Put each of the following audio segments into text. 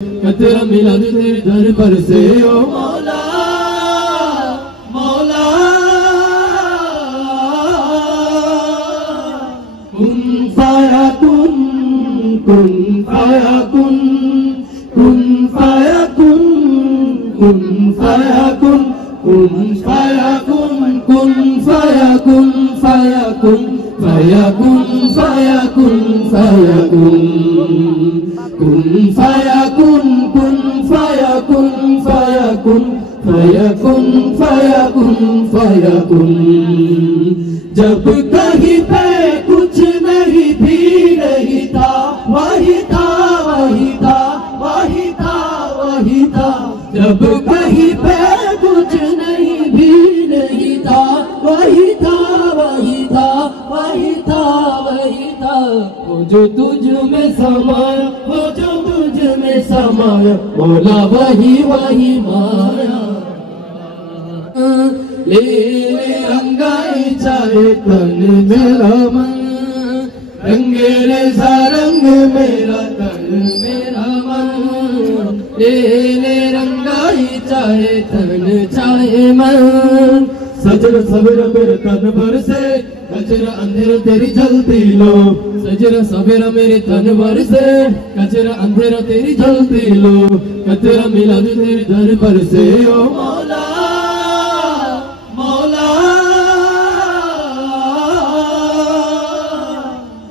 तेरा मिलाद तेरे दर पर से ओ मौला मौला कुन फयाकुन कुन फयाकुन कुन फयाकुन कुन फयाकुन कुन फयाकुन कुन फयाकुन फयाकुन फयाकुन फयाकुन फयाकुन कुन फयाकुन कुन फयाकुन फयाकुन फयाकुन फयाकुन फयाकुन। जब कहीं पे कुछ नहीं भी नहीं था वही था वही था वही था वही था। जब कहीं पे कुछ नहीं भी नहीं था वही था वही था वही था वही था। वो जो तुझ में समाया वो जो तुझ में समाया मौला वही वही माया। ले ले रंगाई चाहे तन मेरा मन रंगे रे सा रंग मेरा तन मेरा मन। ले ले रंगाई चाहे तन चाहे मन। सजर सवेरा मेरे तन भर से कचरा अंधेरा तेरी जलती लो। सजरा सवेरा मेरे तन भर से कचरा अंधेरा तेरी जलती लो। तेरा मिलाद तेरे दर पर से ओ मौला मौला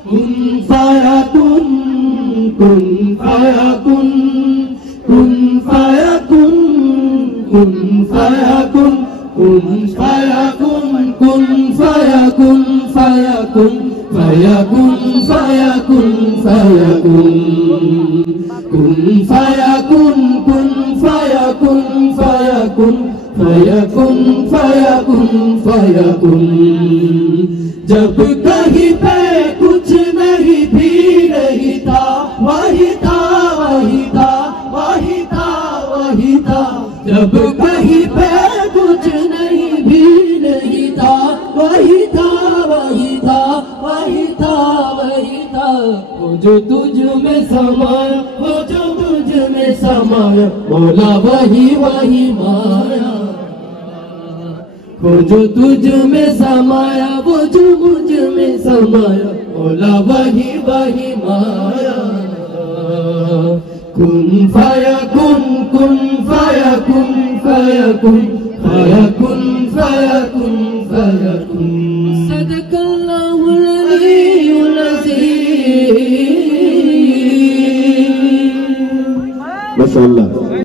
कुन फयाकुन कुन फयाकुन कुन फयाकुन कुन फयाकुन कुन फयाकुन कुन फयाकुन फयाकुन फयाकुन फयाकुन फयाकुन कुन फयाकुन कुन फयाकुन फयाकुन फयाकुन फयाकुन फयाकुन। जब कहीं पे कुछ नहीं भी नहीं था वही था वही था वही था वही था। जब कहीं पे कुछ नहीं भी नहीं था वही था वही था वही था वही था। वो जो तुझ में समाया वो जो तुझ में समाया मौला वही वही माया। वो जो तुझ में समाया वो जो मुझ में समाया मौला वही वही माया। कुन फयाकुन कुन फयाकुन फयाकुन फयाकुन फयाकुन फयाकुन। सदकल्लाहुल अलीयुल अज़ीम। माशाअल्लाह।